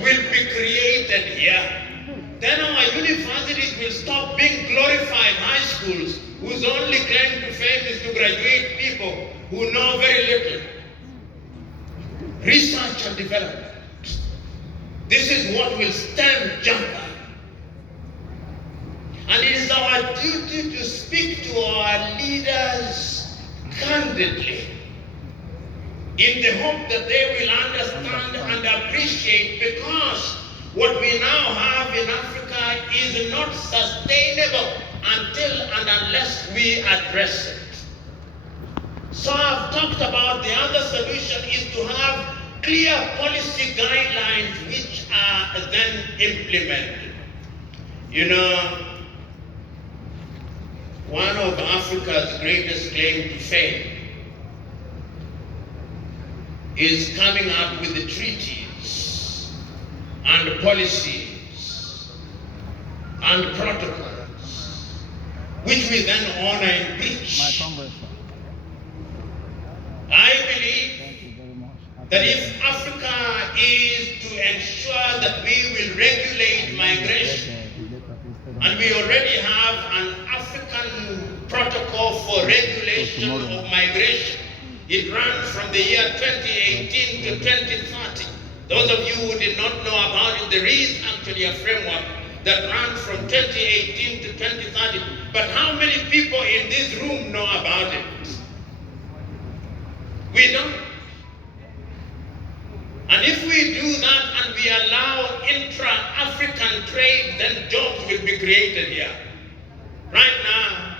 will be created here. Then our universities will stop being glorified high schools whose only claim to fame is to graduate people who know very little. Research and development. This is what will stem Japa. And it is our duty to speak to our leaders candidly, in the hope that they will understand and appreciate, because what we now have in Africa is not sustainable until and unless we address it. So I've talked about the other solution is to have clear policy guidelines which are then implemented. You know, one of Africa's greatest claim to fame is coming up with the treaties and policies and protocols which we then honor and breach. I believe that if Africa is to ensure that we will regulate migration, and we already have an African protocol for regulation of migration, it runs from the year 2018 to 2030. Those of you who did not know about it, there is actually a framework that runs from 2018 to 2030. But how many people in this room know about it? We don't. And if we do that and we allow intra-African trade, then jobs will be created here. Right now,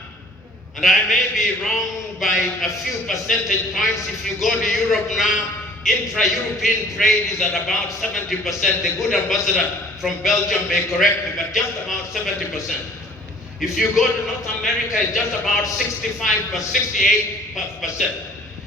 and I may be wrong by a few percentage points, if you go to Europe now, intra-European trade is at about 70%. The good ambassador from Belgium may correct me, but just about 70%. If you go to North America, it's just about 68%.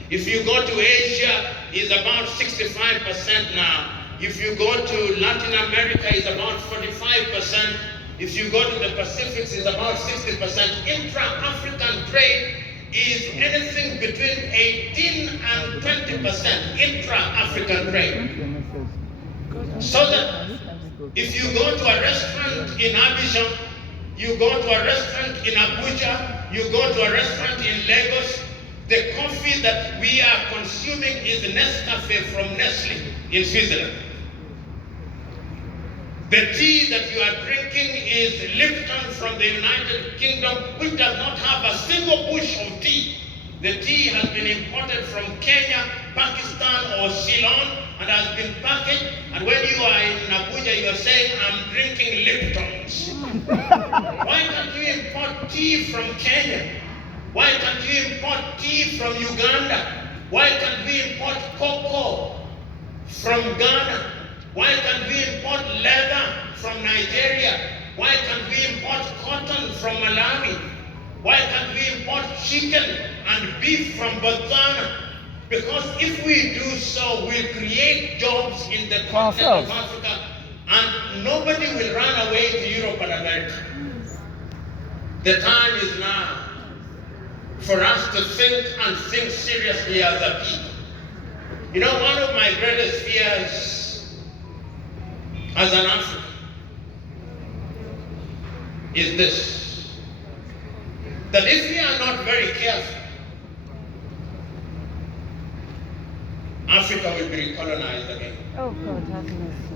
If you go to Asia, it's about 65% now. If you go to Latin America, it's about 45%. If you go to the Pacific, it's about 60%. Intra-African trade is anything between 18 and 20% intra-African trade. So that if you go to a restaurant in Abidjan, you go to a restaurant in Abuja, you go to a restaurant in Lagos, the coffee that we are consuming is Nescafe from Nestle in Switzerland. The tea that you are drinking is Lipton from the United Kingdom, which does not have a single bush of tea. The tea has been imported from Kenya, Pakistan, or Ceylon, and has been packaged. And when you are in Abuja, you are saying, I'm drinking Liptons. Why can't you import tea from Kenya? Why can't you import tea from Uganda? Why can't we import cocoa from Ghana? Why can't we import leather from Nigeria? Why can't we import cotton from Malawi? Why can't we import chicken and beef from Botswana? Because if we do so, we'll create jobs in the continent of Africa, and nobody will run away to Europe and America. The time is now for us to think seriously as a people. You know, one of my greatest fears as an African is this, that if we are not very careful, Africa will be recolonized again. Oh God, have mercy.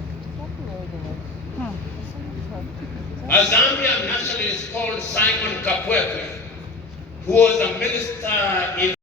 A Zambian nationalist called Simon Kapwekwe, who was a minister in